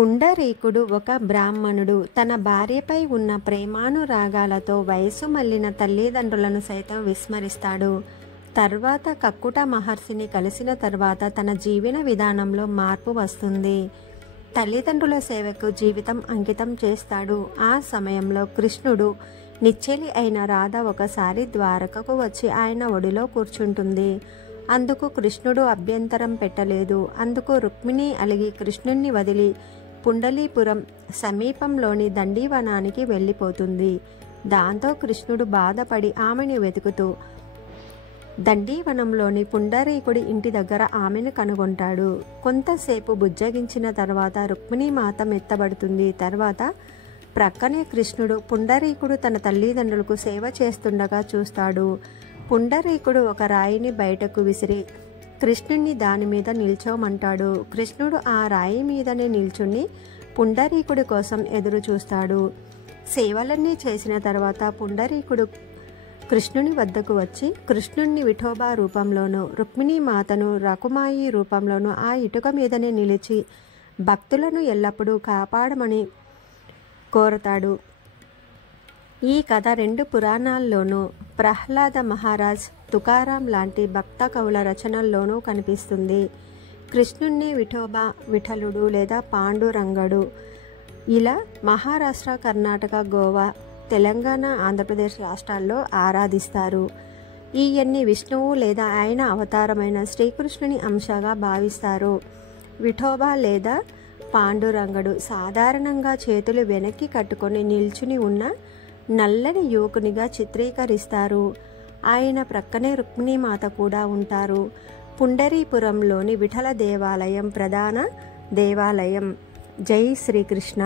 పుండరీకుడు ఒక బ్రాహ్మణుడు. తన భార్యపై ఉన్న ప్రేమానురాగాలతో వయసు మళ్లిన తల్లిదండ్రులను సైతం విస్మరిస్తాడు. తర్వాత కక్కుట మహర్షిని కలిసిన తర్వాత తన జీవన విధానంలో మార్పు వస్తుంది. తల్లిదండ్రుల సేవకు జీవితం అంకితం చేస్తాడు. ఆ సమయంలో కృష్ణుడు నిచ్చెలి అయిన రాధ ఒకసారి ద్వారకకు వచ్చి ఆయన ఒడిలో కూర్చుంటుంది. అందుకు కృష్ణుడు అభ్యంతరం పెట్టలేదు. అందుకు రుక్మిణి అలిగి కృష్ణుణ్ణి వదిలి పుండలీపురం సమీపంలోని దండీవనానికి వెళ్ళిపోతుంది. దాంతో కృష్ణుడు బాధపడి ఆమెను వెతుకుతూ దండీవనంలోని పుండరీకుడి ఇంటి దగ్గర ఆమెను కనుగొంటాడు. కొంతసేపు బుజ్జగించిన తర్వాత రుక్మిణీ మాత మెత్తబడుతుంది. తర్వాత ప్రక్కనే కృష్ణుడు పుండరీకుడు తన తల్లిదండ్రులకు సేవ చేస్తుండగా చూస్తాడు. పుండరీకుడు ఒక రాయిని బయటకు విసిరి కృష్ణుణ్ణి దాని మీద నిల్చోమంటాడు. కృష్ణుడు ఆ రాయి మీదనే నిల్చుని పుండరీకుడి కోసం ఎదురు చూస్తాడు. సేవలన్నీ చేసిన తర్వాత పుండరీకుడు కృష్ణుని వద్దకు వచ్చి కృష్ణుణ్ణి విఠోబా రూపంలోనూ రుక్మిణీ మాతను రకుమాయి రూపంలోనూ ఆ ఇటుక మీదనే నిలిచి భక్తులను ఎల్లప్పుడూ కాపాడమని కోరతాడు. ఈ కథ 2 పురాణాల్లోనూ ప్రహ్లాద మహారాజ్, తుకారాం లాంటి భక్త కవుల రచనల్లోనూ కనిపిస్తుంది. కృష్ణుణ్ణి విఠోబా, విఠలుడు లేదా పాండురంగడు ఇలా మహారాష్ట్ర, కర్ణాటక, గోవా, తెలంగాణ, ఆంధ్రప్రదేశ్ రాష్ట్రాల్లో ఆరాధిస్తారు. ఈయన్ని విష్ణువు లేదా ఆయన అవతారమైన శ్రీకృష్ణుని అంశగా భావిస్తారు. విఠోబా లేదా పాండురంగడు సాధారణంగా చేతులు వెనక్కి కట్టుకొని నిల్చుని ఉన్న నల్లని యువకునిగా చిత్రీకరిస్తారు. ఆయన ప్రక్కనే రుక్మిణీమాత కూడా ఉంటారు. పుండరీపురంలోని విఠల దేవాలయం ప్రధాన దేవాలయం. జై శ్రీకృష్ణ.